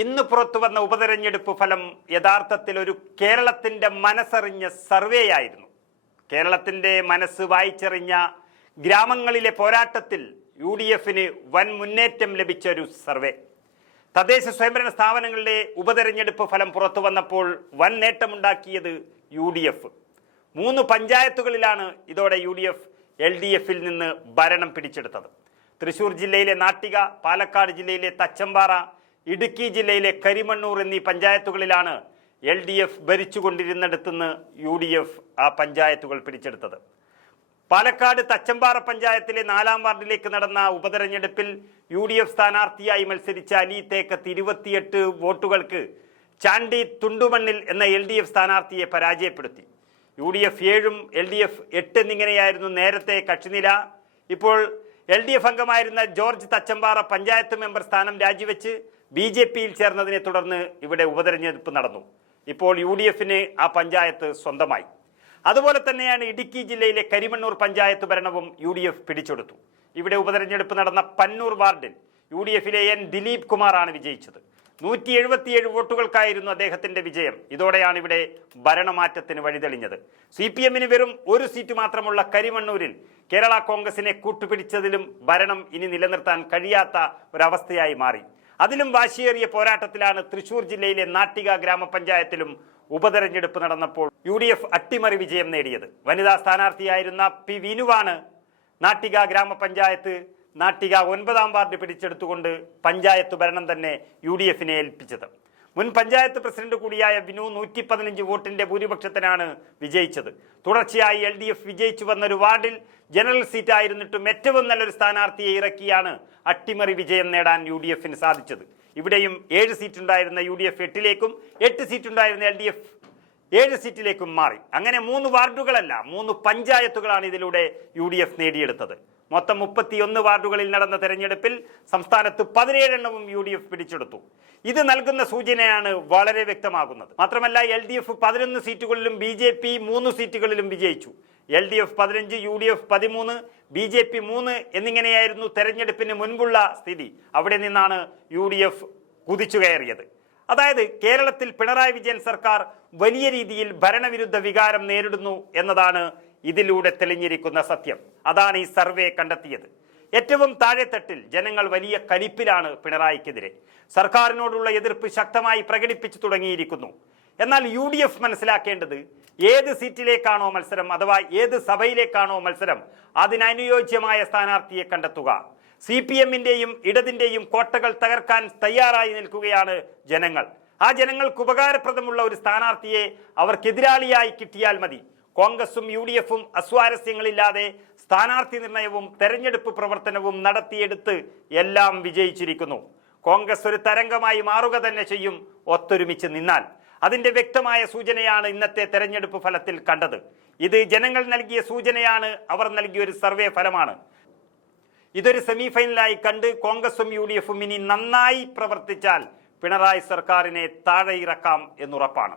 ഇന്ന് പുറത്തു വന്ന ഉപതെരഞ്ഞെടുപ്പ് ഫലം യഥാർത്ഥത്തിൽ ഒരു കേരളത്തിന്റെ മനസ്സറിഞ്ഞ സർവേയായിരുന്നു. കേരളത്തിന്റെ മനസ്സ് വായിച്ചറിഞ്ഞ ഗ്രാമങ്ങളിലെ പോരാട്ടത്തിൽ UDFന് വൻ മുന്നേറ്റം ലഭിച്ച ഒരു സർവേ. തദ്ദേശ സ്വയംഭരണ സ്ഥാപനങ്ങളിലെ ഉപതെരഞ്ഞെടുപ്പ് ഫലം പുറത്തു വന്നപ്പോൾ വൻ നേട്ടമുണ്ടാക്കിയത് UDF. 3 പഞ്ചായത്തുകളിലാണ് ഇതോടെ UDF LDFിൽ നിന്ന് ഭരണം പിടിച്ചെടുത്തത്. തൃശൂർ ജില്ലയിലെ നാട്ടിക, പാലക്കാട് ജില്ലയിലെ തച്ചമ്പാറ, ഇടുക്കി ജില്ലയിലെ കരിമണ്ണൂർ എന്നീ പഞ്ചായത്തുകളിലാണ് LDF ഭരിച്ചുകൊണ്ടിരുന്നിടത്തുനിന്ന് UDF ആ പഞ്ചായത്തുകൾ പിടിച്ചെടുത്തത്. പാലക്കാട് തച്ചമ്പാറ പഞ്ചായത്തിലെ 4-ാം വാർഡിലേക്ക് നടന്ന ഉപതെരഞ്ഞെടുപ്പിൽ UDF സ്ഥാനാർത്ഥിയായി മത്സരിച്ച അലി തേക്കത്ത് 28 വോട്ടുകൾക്ക് ചാണ്ടി തുണ്ടുമണ്ണിൽ എന്ന LDF സ്ഥാനാർത്ഥിയെ പരാജയപ്പെടുത്തി. UDF 7ഉം LDF 8 എന്നിങ്ങനെയായിരുന്നു നേരത്തെ കക്ഷിനില. ഇപ്പോൾ LDF അംഗമായിരുന്ന ജോർജ് തച്ചമ്പാറ പഞ്ചായത്ത് മെമ്പർ സ്ഥാനം രാജിവെച്ച് BJPയിൽ ചേർന്നതിനെ തുടർന്ന് ഇവിടെ ഉപതെരഞ്ഞെടുപ്പ് നടന്നു. ഇപ്പോൾ UDFന് ആ പഞ്ചായത്ത് സ്വന്തമായി. അതുപോലെ തന്നെയാണ് ഇടുക്കി ജില്ലയിലെ കരിമണ്ണൂർ പഞ്ചായത്ത് ഭരണവും UDF പിടിച്ചെടുത്തു. ഇവിടെ ഉപതെരഞ്ഞെടുപ്പ് നടന്ന പന്നൂർ വാർഡിൽ UDFിലെ N ദിലീപ് കുമാറാണ് വിജയിച്ചത്. 177 വോട്ടുകൾക്കായിരുന്നു അദ്ദേഹത്തിന്റെ വിജയം. ഇതോടെയാണ് ഇവിടെ ഭരണമാറ്റത്തിന് വഴിതെളിഞ്ഞത്. CPMന് വെറും 1 സീറ്റ് മാത്രമുള്ള കരിമണ്ണൂരിൽ കേരള കോൺഗ്രസിനെ കൂട്ടുപിടിച്ചതിലും ഭരണം ഇനി നിലനിർത്താൻ കഴിയാത്ത ഒരവസ്ഥയായി മാറി. അതിലും വാശിയേറിയ പോരാട്ടത്തിലാണ് തൃശൂർ ജില്ലയിലെ നാട്ടിക ഗ്രാമപഞ്ചായത്തിലും ഉപതെരഞ്ഞെടുപ്പ് നടന്നപ്പോൾ UDF അട്ടിമറി വിജയം നേടിയത്. വനിതാ സ്ഥാനാർത്ഥിയായിരുന്ന P വിനുവാണ് നാട്ടിക ഗ്രാമപഞ്ചായത്ത് നാട്ടിക 9-ാം വാർഡ് പിടിച്ചെടുത്തുകൊണ്ട് പഞ്ചായത്ത് ഭരണം തന്നെ UDFനെ ഏൽപ്പിച്ചത്. മുൻ പഞ്ചായത്ത് പ്രസിഡന്റ് കൂടിയായ വിനു 115 വോട്ടിന്റെ ഭൂരിപക്ഷത്തിനാണ് വിജയിച്ചത്. തുടർച്ചയായി LDF വിജയിച്ചു വന്നൊരു വാർഡിൽ ജനറൽ സീറ്റ് ആയിരുന്നിട്ടും ഏറ്റവും നല്ലൊരു സ്ഥാനാർത്ഥിയെ ഇറക്കിയാണ് അട്ടിമറി വിജയം നേടാൻ UDFന് സാധിച്ചത്. ഇവിടെയും 7 സീറ്റ് ഉണ്ടായിരുന്ന UDF 8ലേക്കും 8 സീറ്റ് ഉണ്ടായിരുന്ന LDF 7 സീറ്റിലേക്കും മാറി. അങ്ങനെ 3 വാർഡുകളല്ല 3 പഞ്ചായത്തുകളാണ് ഇതിലൂടെ UDF നേടിയെടുത്തത്. മൊത്തം 31 വാർഡുകളിൽ നടന്ന തെരഞ്ഞെടുപ്പിൽ സംസ്ഥാനത്ത് 17 എണ്ണവും UDF പിടിച്ചെടുത്തു. ഇത് നൽകുന്ന സൂചനയാണ് വളരെ വ്യക്തമാകുന്നത്. മാത്രമല്ല LDF 11 സീറ്റുകളിലും BJP 3 സീറ്റുകളിലും വിജയിച്ചു. LDF 15, UDF 13, BJP 3 എന്നിങ്ങനെയായിരുന്നു തെരഞ്ഞെടുപ്പിന് മുൻപുള്ള സ്ഥിതി. അവിടെ നിന്നാണ് UDF കുതിച്ചു കയറിയത്. അതായത് കേരളത്തിൽ പിണറായി വിജയൻ സർക്കാർ വലിയ രീതിയിൽ ഭരണവിരുദ്ധ വികാരം നേരിടുന്നു എന്നതാണ് ഇതിലൂടെ തെളിഞ്ഞിരിക്കുന്ന സത്യം. അതാണ് ഈ സർവേ കണ്ടെത്തിയത്. ഏറ്റവും താഴെത്തട്ടിൽ ജനങ്ങൾ വലിയ കലിപ്പിലാണ് പിണറായിക്കെതിരെ. സർക്കാരിനോടുള്ള എതിർപ്പ് ശക്തമായി പ്രകടിപ്പിച്ചു തുടങ്ങിയിരിക്കുന്നു. എന്നാൽ UDF മനസ്സിലാക്കേണ്ടത് ഏത് സീറ്റിലേക്കാണോ മത്സരം അഥവാ ഏത് സഭയിലേക്കാണോ മത്സരം അതിനനുയോജ്യമായ സ്ഥാനാർത്ഥിയെ കണ്ടെത്തുക. CPMന്റെയും ഇടതിന്റെയും കോട്ടകൾ തകർക്കാൻ തയ്യാറായി നിൽക്കുകയാണ് ജനങ്ങൾ. ആ ജനങ്ങൾക്ക് ഉപകാരപ്രദമുള്ള ഒരു സ്ഥാനാർത്ഥിയെ അവർക്കെതിരാളിയായി കിട്ടിയാൽ മതി. കോൺഗ്രസും UDFും അസ്വാരസ്യങ്ങളില്ലാതെ സ്ഥാനാർത്ഥി നിർണയവും തെരഞ്ഞെടുപ്പ് പ്രവർത്തനവും നടത്തിയെടുത്ത് എല്ലാം വിജയിച്ചിരിക്കുന്നു. കോൺഗ്രസ് ഒരു തരംഗമായി മാറുക തന്നെ ചെയ്യും ഒത്തൊരുമിച്ച് നിന്നാൽ. അതിന്റെ വ്യക്തമായ സൂചനയാണ് ഇന്നത്തെ തെരഞ്ഞെടുപ്പ് ഫലത്തിൽ കണ്ടത്. ഇത് ജനങ്ങൾ നൽകിയ സൂചനയാണ്, അവർ നൽകിയ ഒരു സർവേ ഫലമാണ്. ഇതൊരു സെമിഫൈനലായി കണ്ട് കോൺഗ്രസും UDFും ഇനി നന്നായി പ്രവർത്തിച്ചാൽ പിണറായി സർക്കാരിനെ താഴെ ഇറക്കാം എന്നുറപ്പാണ്.